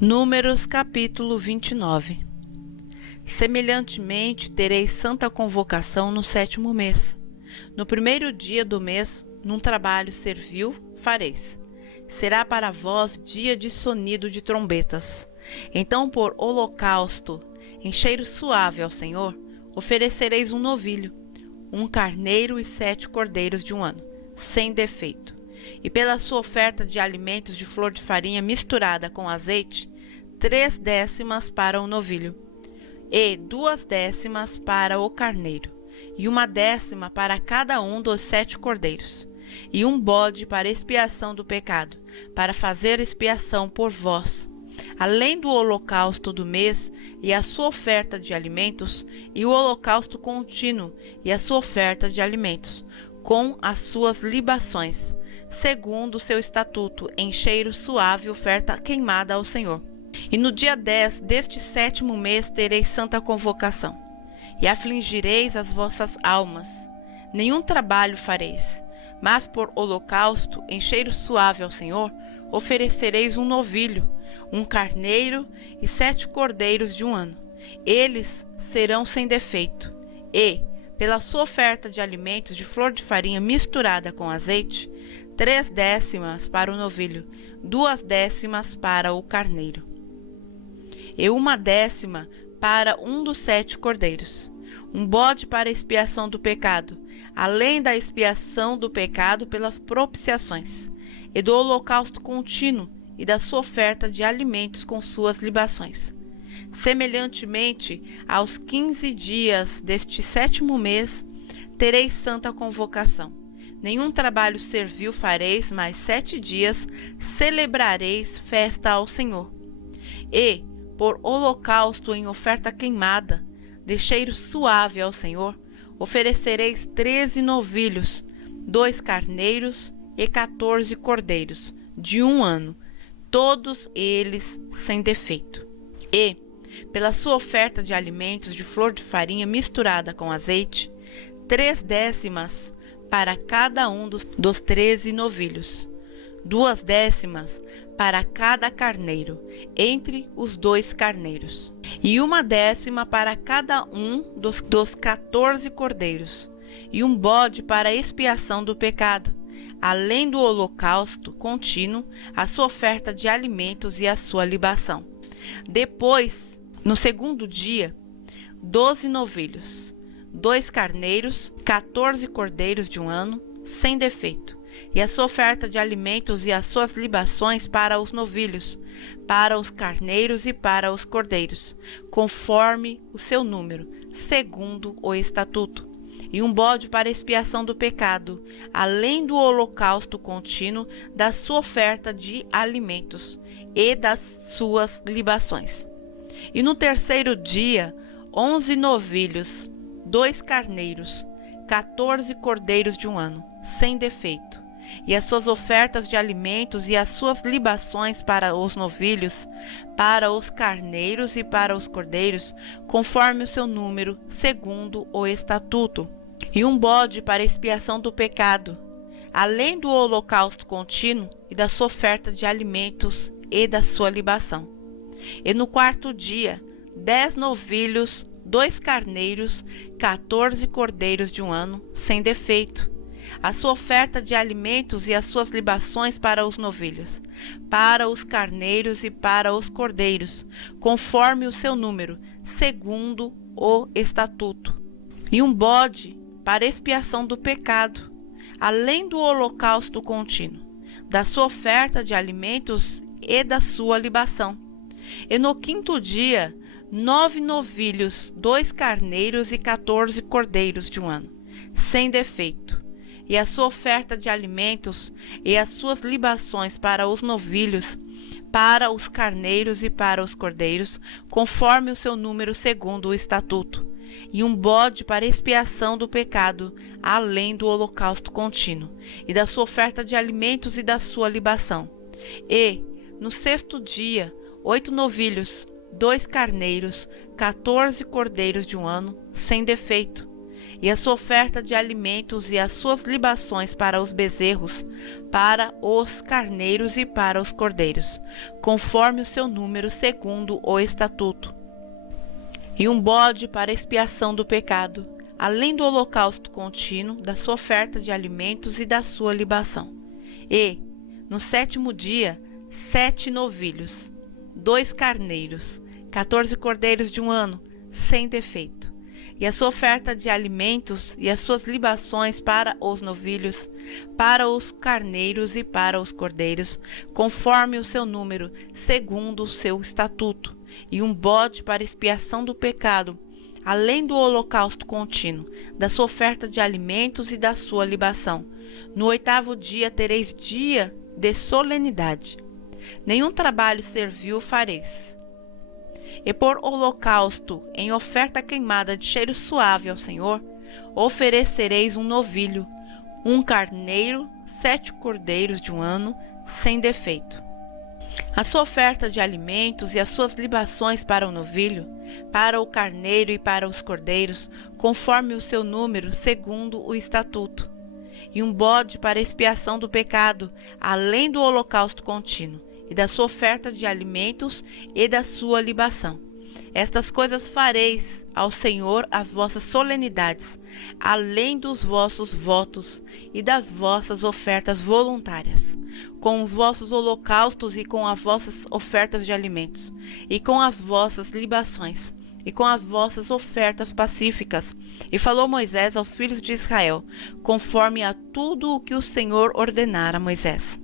Números capítulo 29. Semelhantemente, tereis santa convocação no 7º mês. No 1º dia do mês, num trabalho servil, fareis. Será para vós dia de sonido de trombetas. Então, por holocausto, em cheiro suave ao Senhor, oferecereis um novilho, um carneiro e 7 cordeiros de um ano, sem defeito. E pela sua oferta de alimentos de flor de farinha misturada com azeite, 3 décimas para o novilho, e 2 décimas para o carneiro, e 1 décima para cada um dos 7 cordeiros, e um bode para expiação do pecado, para fazer expiação por vós, além do holocausto do mês e a sua oferta de alimentos, e o holocausto contínuo e a sua oferta de alimentos, com as suas libações, segundo o seu estatuto, em cheiro suave oferta queimada ao Senhor. E no dia 10 deste 7º mês tereis santa convocação, e afligireis as vossas almas. Nenhum trabalho fareis, mas por holocausto, em cheiro suave ao Senhor, oferecereis um novilho, um carneiro e 7 cordeiros de um ano. Eles serão sem defeito, e, pela sua oferta de alimentos de flor de farinha misturada com azeite, 3 décimas para o novilho, 2 décimas para o carneiro, e 1 décima para um dos 7 cordeiros, um bode para expiação do pecado, além da expiação do pecado pelas propiciações, e do holocausto contínuo e da sua oferta de alimentos com suas libações. Semelhantemente, aos 15 dias deste 7º mês, tereis santa convocação. Nenhum trabalho servil fareis, mas 7 dias celebrareis festa ao Senhor. E, por holocausto em oferta queimada, de cheiro suave ao Senhor, oferecereis 13 novilhos, 2 carneiros e 14 cordeiros, de um ano, todos eles sem defeito. E, pela sua oferta de alimentos de flor de farinha misturada com azeite, 3 décimas para cada um dos 13 novilhos, 2 décimas para cada carneiro, entre os 2 carneiros, e 1 décima para cada um dos 14 cordeiros, e um bode para expiação do pecado, além do holocausto contínuo, a sua oferta de alimentos e a sua libação. Depois, no 2º dia, 12 novilhos, 2 carneiros, 14 cordeiros de um ano, sem defeito, e a sua oferta de alimentos e as suas libações para os novilhos, para os carneiros e para os cordeiros, conforme o seu número, segundo o estatuto, e um bode para expiação do pecado, além do holocausto contínuo, da sua oferta de alimentos e das suas libações. E no 3º dia, 11 novilhos, 2 carneiros, 14 cordeiros de um ano, sem defeito, e as suas ofertas de alimentos e as suas libações para os novilhos, para os carneiros e para os cordeiros, conforme o seu número, segundo o estatuto, e um bode para expiação do pecado, além do holocausto contínuo e da sua oferta de alimentos e da sua libação. E no 4º dia, 10 novilhos, 2 carneiros, 14 cordeiros de um ano, sem defeito, a sua oferta de alimentos e as suas libações para os novilhos, para os carneiros e para os cordeiros, conforme o seu número, segundo o estatuto, e um bode para expiação do pecado, além do holocausto contínuo, da sua oferta de alimentos e da sua libação. E no 5º dia, 9 novilhos, 2 carneiros e 14 cordeiros de um ano, sem defeito, e a sua oferta de alimentos e as suas libações para os novilhos, para os carneiros e para os cordeiros, conforme o seu número segundo o estatuto, e um bode para expiação do pecado, além do holocausto contínuo, e da sua oferta de alimentos e da sua libação. E, no 6º dia, 8 novilhos, 2 carneiros, 14 cordeiros de um ano, sem defeito, e a sua oferta de alimentos e as suas libações para os bezerros, para os carneiros e para os cordeiros, conforme o seu número segundo o estatuto. E um bode para expiação do pecado, além do holocausto contínuo, da sua oferta de alimentos e da sua libação. E, no 7º dia, 7 novilhos, 2 carneiros, 14 cordeiros de 1 ano, sem defeito. E a sua oferta de alimentos e as suas libações para os novilhos, para os carneiros e para os cordeiros, conforme o seu número, segundo o seu estatuto. E um bode para expiação do pecado, além do holocausto contínuo, da sua oferta de alimentos e da sua libação. No 8º dia tereis dia de solenidade. Nenhum trabalho servil fareis. E por holocausto, em oferta queimada de cheiro suave ao Senhor, oferecereis um novilho, um carneiro, 7 cordeiros de 1 ano, sem defeito. A sua oferta de alimentos e as suas libações para o novilho, para o carneiro e para os cordeiros, conforme o seu número, segundo o estatuto. E um bode para expiação do pecado, além do holocausto contínuo, e da sua oferta de alimentos e da sua libação. Estas coisas fareis ao Senhor as vossas solenidades, além dos vossos votos e das vossas ofertas voluntárias, com os vossos holocaustos e com as vossas ofertas de alimentos, e com as vossas libações, e com as vossas ofertas pacíficas. E falou Moisés aos filhos de Israel, conforme a tudo o que o Senhor ordenara a Moisés.